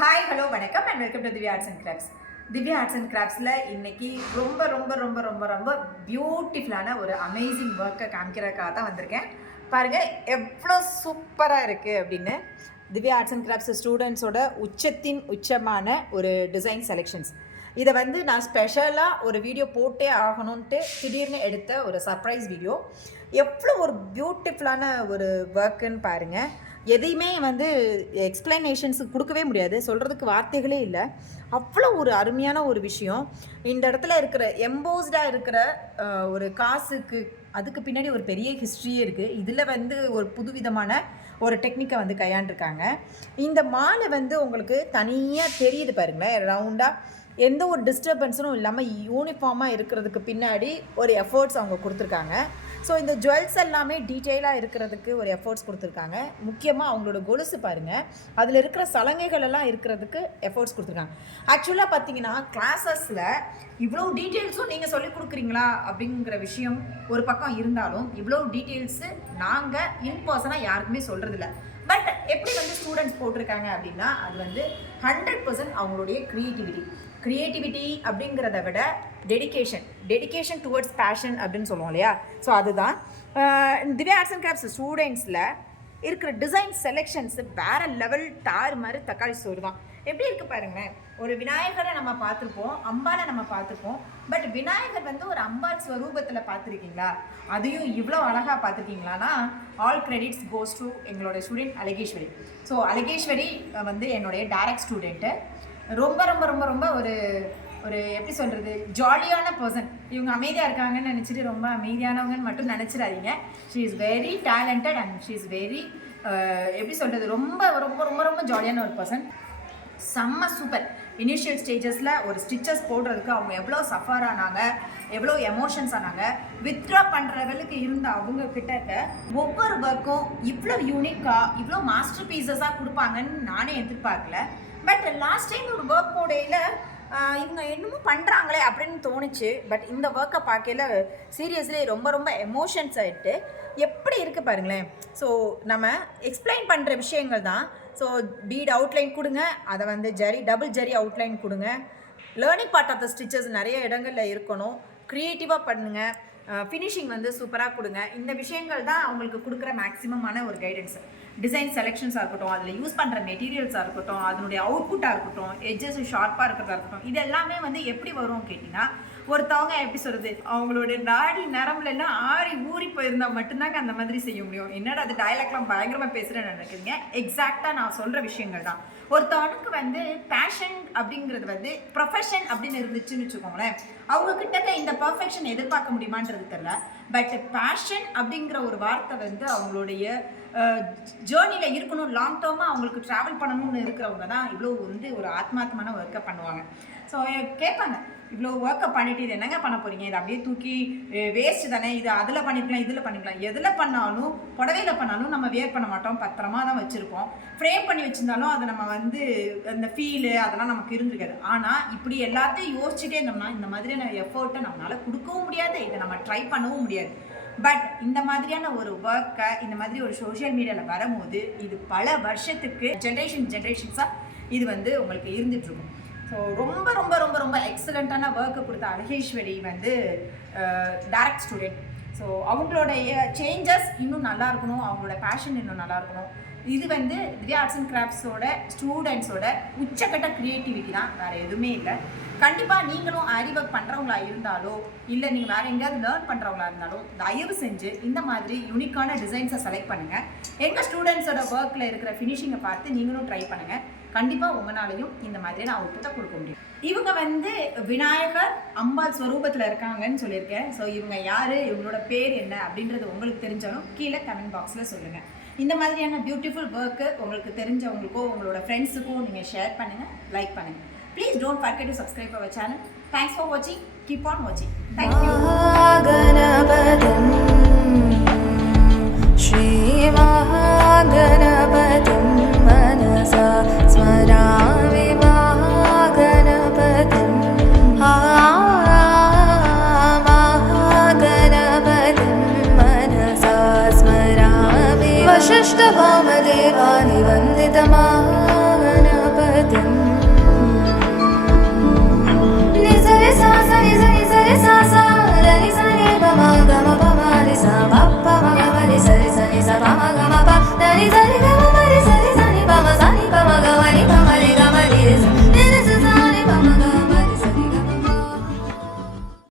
Hi hello வணக்கம் and welcome to Divya arts and crafts. Divya arts and கிராஃப்ட்ஸில் இன்னைக்கு ரொம்ப ரொம்ப ரொம்ப ரொம்ப ரொம்ப பியூட்டிஃபுல்லான ஒரு அமேசிங் ஒர்க்கை காமிக்கிறதுக்காக தான் வந்திருக்கேன். பாருங்கள் எவ்வளோ சூப்பராக இருக்குது அப்படின்னு. திவ்யா ஆர்ட்ஸ் அண்ட் கிராஃப்ட்ஸ் ஸ்டூடெண்ட்ஸோட உச்சத்தின் உச்சமான ஒரு டிசைன் செலெக்ஷன்ஸ். இதை வந்து நான் ஸ்பெஷலாக ஒரு வீடியோ போட்டே ஆகணுன்ட்டு திடீர்னு எடுத்த ஒரு சர்ப்ரைஸ் வீடியோ. எவ்வளோ ஒரு பியூட்டிஃபுல்லான ஒரு ஒர்க்குன்னு பாருங்கள். எதையுமே வந்து எக்ஸ்பிளனேஷன்ஸுக்கு கொடுக்கவே முடியாது, சொல்கிறதுக்கு வார்த்தைகளே இல்லை. அவ்வளோ ஒரு அருமையான ஒரு விஷயம். இந்த இடத்துல இருக்கிற எம்போஸ்டாக இருக்கிற ஒரு காசுக்கு அதுக்கு பின்னாடி ஒரு பெரிய ஹிஸ்ட்ரியே இருக்குது. இதில் வந்து ஒரு புதுவிதமான ஒரு டெக்னிக்கை வந்து கையாண்டிருக்காங்க. இந்த மாலை வந்து உங்களுக்கு தனியாக தெரியுது பாருங்களேன், ரவுண்டாக எந்த ஒரு டிஸ்டர்பன்ஸும் இல்லாமல் யூனிஃபார்மாக இருக்கிறதுக்கு பின்னாடி ஒரு எஃபர்ட்ஸ் அவங்க கொடுத்துருக்காங்க. ஸோ இந்த ஜுவல்ஸ் எல்லாமே டீட்டெயிலாக இருக்கிறதுக்கு ஒரு எஃபர்ட்ஸ் கொடுத்துருக்காங்க. முக்கியமாக அவங்களோட கொலுசு பாருங்கள், அதில் இருக்கிற சலங்கைகள் எல்லாம் இருக்கிறதுக்கு எஃபர்ட்ஸ் கொடுத்துருக்காங்க. ஆக்சுவலாக பார்த்தீங்கன்னா கிளாஸஸில் இவ்வளோ டீட்டெயில்ஸும் நீங்கள் சொல்லிக் கொடுக்குறீங்களா அப்படிங்கிற விஷயம் ஒரு பக்கம் இருந்தாலும், இவ்வளோ டீட்டெயில்ஸு நாங்கள் இன்பர்சனாக யாருக்குமே சொல்கிறதில்ல. பட் எப்படி வந்து ஸ்டூடெண்ட்ஸ் போட்டிருக்காங்க அப்படின்னா, அது வந்து 100% அவங்களுடைய க்ரியேட்டிவிட்டி அப்படிங்கிறத விட டெடிகேஷன் டுவர்ட்ஸ் பேஷன் அப்படின்னு சொல்லுவோம் இல்லையா. ஸோ அதுதான் திவ்யா ஆர்ட்ஸ் அண்ட் கிராஃப்ட்ஸ் ஸ்டூடெண்ட்ஸில் இருக்கிற டிசைன் செலெக்ஷன்ஸு வேறு லெவல் டார் மாதிரி தக்காளி சோறு தான். எப்படி இருக்குது பாருங்களேன். ஒரு விநாயகரை நம்ம பார்த்துருப்போம், அம்பாலை நம்ம பார்த்துருப்போம். பட் விநாயகர் வந்து ஒரு அம்பாள் ஸ்வரூபத்தில் பார்த்துருக்கீங்களா? அதையும் இவ்வளோ அழகாக பார்த்துருக்கீங்களான்னா ஆல் கிரெடிட்ஸ் கோஸ் டு எங்களோட ஸ்டூடெண்ட் அழகேஸ்வரி. ஸோ அழகேஸ்வரி வந்து என்னுடைய டைரக்ட் ஸ்டூடெண்ட்டு. ரொம்ப ரொம்ப ரொம்ப ரொம்ப ஒரு ஒரு எப்படி சொல்கிறது, ஜாலியான பர்சன். இவங்க அமைதியாக இருக்காங்கன்னு நினச்சிட்டு ரொம்ப அமைதியானவங்கன்னு மட்டும் நினச்சிடாதீங்க. She is very talented and she is very எப்படி சொல்கிறது, ரொம்ப ரொம்ப ரொம்ப ரொம்ப ஜாலியான ஒரு பர்சன். செம்ம சூப்பர். இனிஷியல் ஸ்டேஜஸில் ஒரு ஸ்டிச்சஸ் போடுறதுக்கு அவங்க எவ்வளோ சஃபர் ஆனாங்க, எவ்வளோ எமோஷன்ஸ் ஆனாங்க. வித்ட்ரா பண்ணுற லெவலுக்கு இருந்த அவங்க கிட்டக்க ஒவ்வொரு ஒர்க்கும் இவ்வளோ யூனிக்காக இவ்வளோ மாஸ்டர் பீசஸாக கொடுப்பாங்கன்னு நானே எதிர்பார்க்கல. பட் லாஸ்ட் டைம் ஒரு ஒர்க் போடையில் இவங்க என்னமோ பண்ணுறாங்களே அப்படின்னு தோணுச்சு. பட் இந்த ஒர்க்கை பார்க்கல சீரியஸ்லி ரொம்ப ரொம்ப எமோஷன்ஸ் ஆகிட்டு எப்படி இருக்குது பாருங்களேன். ஸோ நம்ம எக்ஸ்பிளைன் பண்ணுற விஷயங்கள் தான். ஸோ பீட் அவுட்லைன் கொடுங்க, அதை வந்து டபுள் ஜரி அவுட்லைன் கொடுங்க. Learning part of the stitches நிறைய இடங்களில் இருக்கணும். க்ரியேட்டிவாக பண்ணுங்கள். ஃபினிஷிங் வந்து சூப்பராக கொடுங்க. இந்த விஷயங்கள் தான் அவங்களுக்கு கொடுக்குற மேக்ஸிமமான ஒரு கைடன்ஸ். டிசைன் செலெக்ஷன்ஸாக இருக்கட்டும், அதில் யூஸ் பண்ணுற மெட்டீரியல்ஸாக இருக்கட்டும், அதனுடைய அவுட்புட்டாக இருக்கட்டும், எட்ஜஸ் ஷார்ப்பாக இருக்கிறதா இருக்கட்டும், இது எல்லாமே வந்து எப்படி வரும் கேட்டிங்கன்னா, ஒருத்தவங்க எப்படி சொல்கிறது, அவங்களோட நாடி நரம்புலாம் ஆறி ஊறி போயிருந்தால் மட்டும்தாங்க அந்த மாதிரி செய்ய முடியும். என்னடா அது டயலாக்லாம் பயங்கரமாக பேசுகிறேன்னு நினைக்கிறீங்க. எக்ஸாக்டாக நான் சொல்கிற விஷயங்கள் தான். ஒருத்தவனுக்கு வந்து பேஷன் அப்படிங்கிறது வந்து ப்ரொஃபஷன் அப்படின்னு இருந்துச்சுன்னு வச்சுக்கோங்களேன், அவங்க கிட்டக்க இந்த பர்ஃபெக்ஷன் எதிர்பார்க்க முடியுமான்றது தெரியல. பட் பேஷன் அப்படிங்கிற ஒரு வார்த்தை வந்து அவங்களுடைய ஜேர்னியில் இருக்கணும், லாங் டேர்மாக அவங்களுக்கு ட்ராவல் பண்ணணும்னு இருக்கிறவங்க தான் இவ்வளோ வந்து ஒரு ஆத்மார்த்தமான ஒர்க்கை பண்ணுவாங்க. ஸோ கேட்பாங்க, இவ்வளோ ஒர்க்கை பண்ணிவிட்டு இது என்னங்க பண்ண போகிறீங்க, இது அப்படியே தூக்கி வேஸ்ட்டு தானே, இது அதில் பண்ணிக்கலாம் இதில் பண்ணிக்கலாம். எதில் பண்ணாலும் புடவையில் பண்ணாலும் நம்ம வேர் பண்ண மாட்டோம், பத்திரமா தான் வச்சுருப்போம். ஃப்ரேம் பண்ணி வச்சுருந்தாலும் அதை நம்ம வந்து அந்த ஃபீலு அதெல்லாம் நமக்கு இருந்திருக்காது. ஆனால் இப்படி எல்லாத்தையும் யோசிச்சுட்டே இருந்தோம்னா இந்த மாதிரியான எஃபர்ட்டை நம்மளால் கொடுக்கவும் முடியாது, இதை நம்ம ட்ரை பண்ணவும் முடியாது. பட் இந்த மாதிரியான ஒரு ஒர்க்கை இந்த மாதிரி ஒரு சோஷியல் மீடியாவில் வரும்போது இது பல வருஷத்துக்கு ஜென்ரேஷன்ஸாக இது வந்து உங்களுக்கு இருந்துகிட்ருக்கும். ஸோ ரொம்ப ரொம்ப ரொம்ப ரொம்ப எக்ஸலண்ட்டான ஒர்க்கை கொடுத்த அழகேஸ்வரி வந்து டைரக்ட் ஸ்டூடெண்ட். ஸோ அவங்களுடைய சேஞ்சஸ் இன்னும் நல்லா இருக்கணும், அவங்களோட பேஷன் இன்னும் நல்லா இருக்கணும். இது வந்து திவ்யா ஆர்ட்ஸ் அண்ட் கிராஃப்ட்ஸோட ஸ்டூடெண்ட்ஸோட உச்சக்கட்ட க்ரியேட்டிவிட்டி தான், வேறு எதுவுமே இல்லை. கண்டிப்பாக நீங்களும் ஆரி ஒர்க் பண்ணுறவங்களா இருந்தாலோ இல்லை நீங்கள் வேறு எங்கேயாவது லேர்ன் பண்ணுறவங்களா இருந்தாலும் தயவு செஞ்சு இந்த மாதிரி யூனிக்கான டிசைன்ஸை செலக்ட் பண்ணுங்கள். எங்கள் ஸ்டூடெண்ட்ஸோட ஒர்க்கில் இருக்கிற ஃபினிஷிங்கை பார்த்து நீங்களும் ட்ரை பண்ணுங்கள். கண்டிப்பாக உங்களாலையும் இந்த மாதிரியான அவுட்புட்டை கொடுக்க முடியும். இவங்க வந்து விநாயகர் அம்பாள் ஸ்வரூபத்தில் இருக்காங்கன்னு சொல்லியிருக்கேன். ஸோ இவங்க யார், இவங்களோட பேர் என்ன அப்படின்றது உங்களுக்கு தெரிஞ்சாலும் கீழே கமெண்ட் பாக்ஸில் சொல்லுங்கள். இந்த மாதிரியான பியூட்டிஃபுல் ஒர்க்கு உங்களுக்கு தெரிஞ்சவங்களுக்கோ உங்களோட ஃப்ரெண்ட்ஸுக்கோ நீங்கள் ஷேர் பண்ணுங்கள், லைக் பண்ணுங்கள். Please don't forget to subscribe our channel. Thanks for watching. Keep on watching. Thank you. Shri Mahaganapatim Manasa